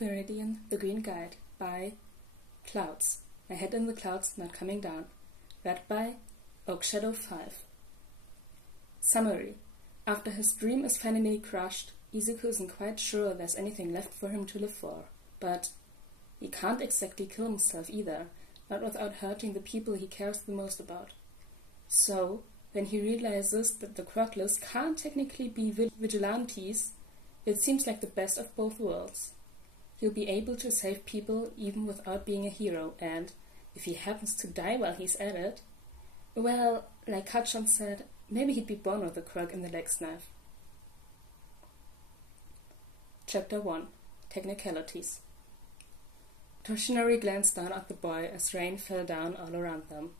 Viridian, the Green Guide, by Clouds. My Head in the Clouds Not Coming Down. Read by Oakshadow 5. Summary. After his dream is finally crushed, Izuku isn't quite sure there's anything left for him to live for. But he can't exactly kill himself either, not without hurting the people he cares the most about. So, when he realizes that the Quirkless can't technically be vigilantes, it seems like the best of both worlds. He'll be able to save people even without being a hero, and if he happens to die while he's at it, well, like Kachan said, maybe he'd be born with a quirk in the leg's knife. Chapter 1. Technicalities. Toshinori glanced down at the boy as rain fell down all around them.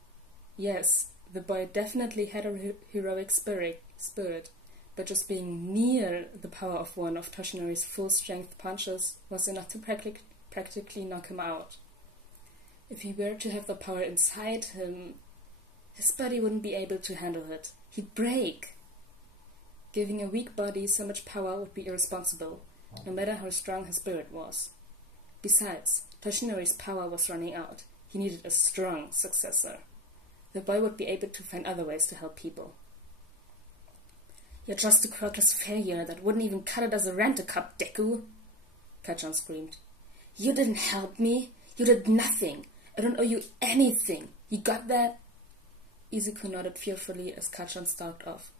Yes, the boy definitely had a heroic spirit, but just being near the power of one of Toshinori's full-strength punches was enough to practically knock him out. If he were to have the power inside him, his body wouldn't be able to handle it. He'd break. Giving a weak body so much power would be irresponsible, no matter how strong his spirit was. Besides, Toshinori's power was running out. He needed a strong successor. The boy would be able to find other ways to help people. "You're just a quirkless failure that wouldn't even cut it as a rent-a-cup, Deku!" Kachan screamed. "You didn't help me! You did nothing! I don't owe you anything! You got that?" Izuku nodded fearfully as Kachan stalked off.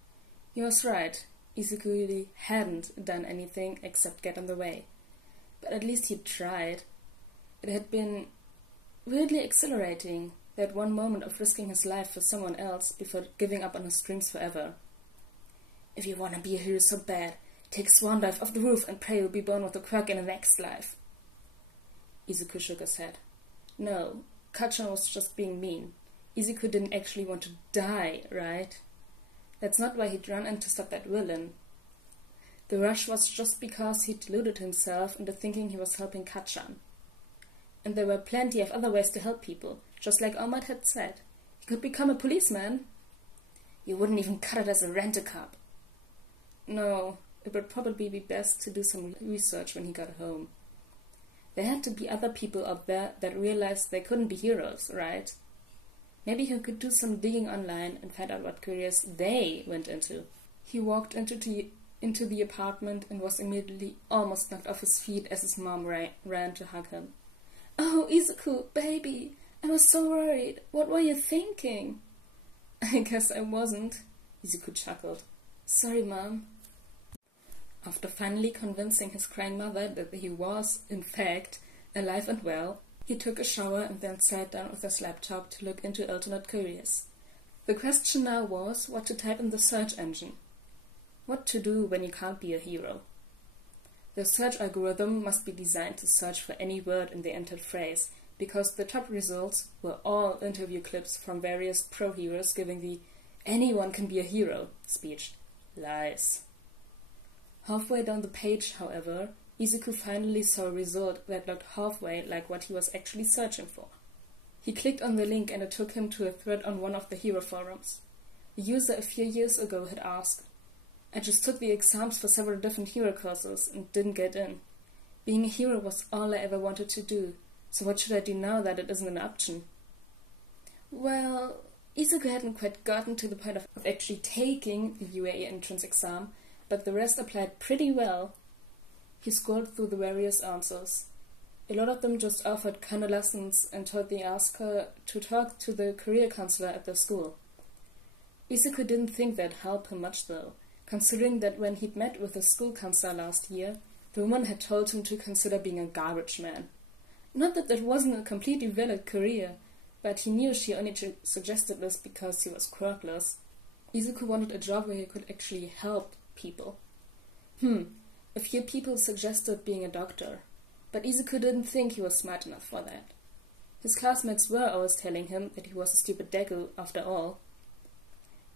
He was right. Izuku really hadn't done anything except get in the way. But at least he'd tried. It had been weirdly exhilarating, that one moment of risking his life for someone else before giving up on his dreams forever. "If you want to be a hero so bad, take swan dive off the roof and pray you'll be born with a quirk in the next life." Izuku shook his head. No, Kachan was just being mean. Izuku didn't actually want to die, right? That's not why he'd run in to stop that villain. The rush was just because he'd deluded himself into thinking he was helping Kachan. And there were plenty of other ways to help people, just like Ahmad had said. He could become a policeman. "You wouldn't even cut it as a rent-a-cup." No, it would probably be best to do some research when he got home. There had to be other people out there that realized they couldn't be heroes, right? Maybe he could do some digging online and find out what careers they went into. He walked into the apartment and was immediately almost knocked off his feet as his mom ran to hug him. "Oh, Izuku, baby, I was so worried. What were you thinking?" "I guess I wasn't," Izuku chuckled. "Sorry, Mom." After finally convincing his crying mother that he was, in fact, alive and well, he took a shower and then sat down with his laptop to look into alternate careers. The question now was what to type in the search engine. What to do when you can't be a hero? The search algorithm must be designed to search for any word in the entered phrase, because the top results were all interview clips from various pro-heroes giving the "anyone can be a hero" speech. Lies. Halfway down the page, however, Izuku finally saw a result that looked halfway like what he was actually searching for. He clicked on the link and it took him to a thread on one of the hero forums. A user a few years ago had asked, "I just took the exams for several different hero courses and didn't get in. Being a hero was all I ever wanted to do, so what should I do now that it isn't an option?" Well, Izuku hadn't quite gotten to the point of actually taking the UA entrance exam, but the rest applied pretty well. He scrolled through the various answers. A lot of them just offered kind lessons and told the asker to talk to the career counselor at their school. Izuku didn't think that'd help him much though, considering that when he'd met with the school counselor last year, the woman had told him to consider being a garbage man. Not that that wasn't a completely valid career, but he knew she only suggested this because he was quirkless. Izuku wanted a job where he could actually help people. A few people suggested being a doctor, but Izuku didn't think he was smart enough for that. His classmates were always telling him that he was a stupid Deku after all.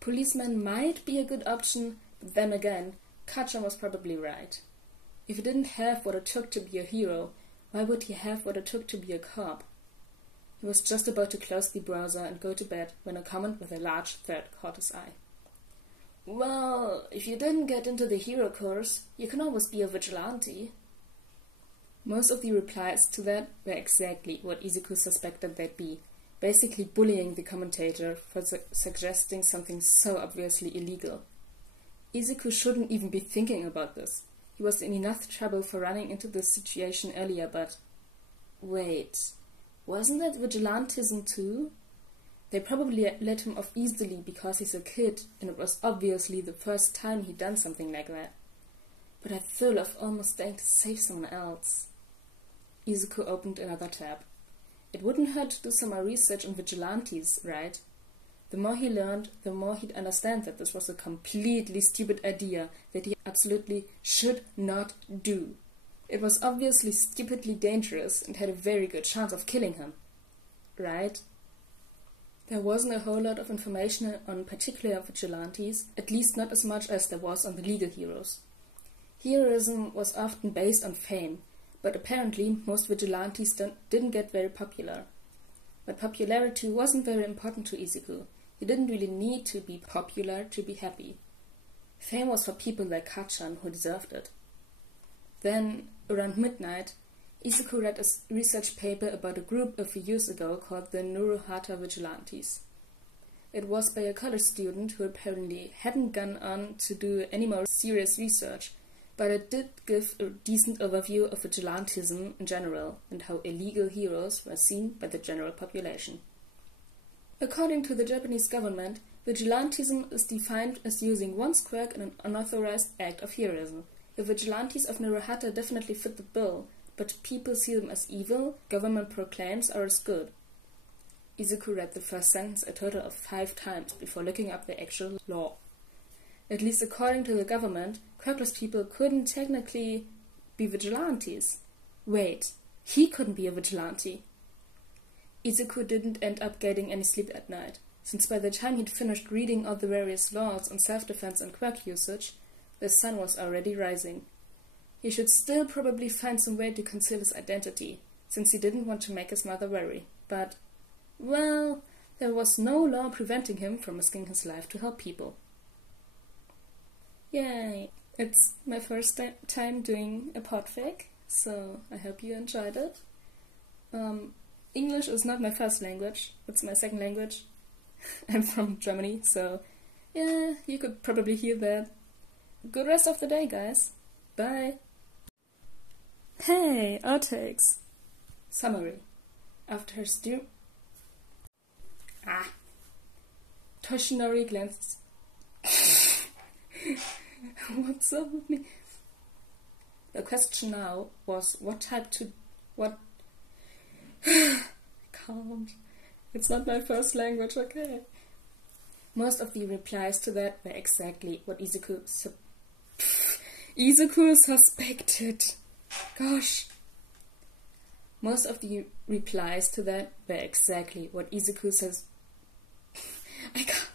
Policeman might be a good option, but then again, Kachan was probably right. If he didn't have what it took to be a hero, why would he have what it took to be a cop? He was just about to close the browser and go to bed when a comment with a large thread caught his eye. "Well, if you didn't get into the hero course, you can always be a vigilante." Most of the replies to that were exactly what Izuku suspected they'd be, basically bullying the commentator for suggesting something so obviously illegal. Izuku shouldn't even be thinking about this. He was in enough trouble for running into this situation earlier, but... Wait, wasn't that vigilantism too? They probably let him off easily because he's a kid, and it was obviously the first time he'd done something like that. But I feel of almost dying to save someone else. Izuku opened another tab. It wouldn't hurt to do some more research on vigilantes, right? The more he learned, the more he'd understand that this was a completely stupid idea that he absolutely should not do. It was obviously stupidly dangerous and had a very good chance of killing him. Right? There wasn't a whole lot of information on particular vigilantes, at least not as much as there was on the legal heroes. Heroism was often based on fame, but apparently most vigilantes didn't get very popular. But popularity wasn't very important to Izuku. He didn't really need to be popular to be happy. Fame was for people like Kachan who deserved it. Then, around midnight, Izuku read a research paper about a group a few years ago called the Nuruhata Vigilantes. It was by a college student who apparently hadn't gone on to do any more serious research, but it did give a decent overview of vigilantism in general and how illegal heroes were seen by the general population. According to the Japanese government, vigilantism is defined as using one's quirk in an unauthorized act of heroism. The vigilantes of Nuruhata definitely fit the bill, but people see them as evil, government proclaims are as good. Izuku read the first sentence a total of 5 times before looking up the actual law. At least according to the government, quirkless people couldn't technically be vigilantes. Wait, he couldn't be a vigilante. Izuku didn't end up getting any sleep at night, since by the time he'd finished reading all the various laws on self-defense and quirk usage, the sun was already rising. He should still probably find some way to conceal his identity, since he didn't want to make his mother worry. But, well, there was no law preventing him from risking his life to help people. Yay! It's my first time doing a podfic, so I hope you enjoyed it. English is not my first language, it's my second language. I'm from Germany, so yeah, you could probably hear that. Good rest of the day, guys. Bye! Hey, outtakes! Summary. After her Toshinori glanced... What's up with me? The question now was what... I can't. It's not my first language, okay. Most of the replies to that were exactly what Izuku suspected. Gosh. Most of the replies to that were exactly what Izuku says. I can't.